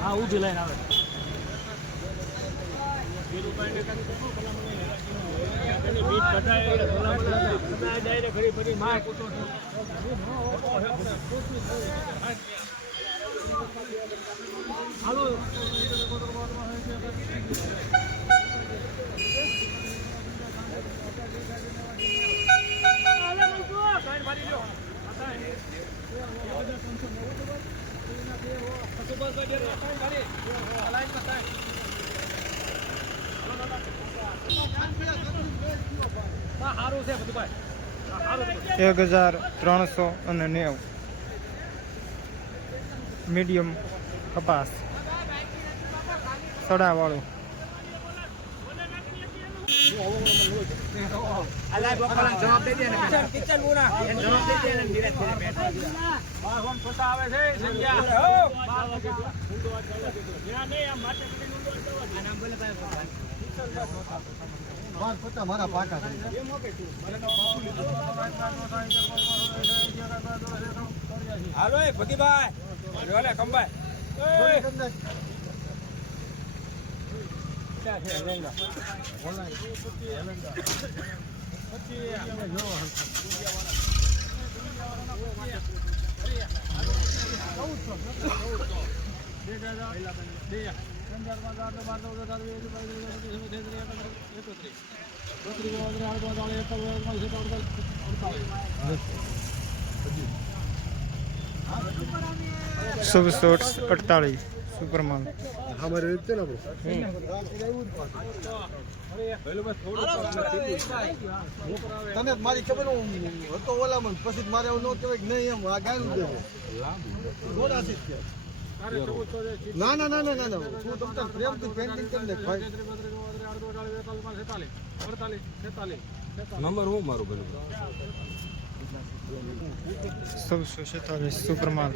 હા ઊભી લઈને આવે હાલો સારું છે બધું ભાઈ સારું એક હજાર ત્રણસો અને નેવું. મીડિયમ કપાસ. સડાવાળું. જવાબ દે આવે છે સંજ્ઞા ત્યાં નહીં આમ માટે કરીને ઊંડો જવા દે. મારા પાકા હાલો એ ભગીભાઈ. જોલે કંબાઈ એ. લેંગા અડતાલીસ સુપરમાન. અમારે મારી ખબર હતો હતો ઓલામાં, પછી મારે એવું ન કહેવાય કે નહીં એમ, આ ગાયું દેવું. ના ના ના ના ના ના. હું તમને પ્રેમથી પેન્ટિંગ કરી નાખ ભાઈ. નંબર હું મારું બધું સૌસો છેતાલીસ સુપરમાલ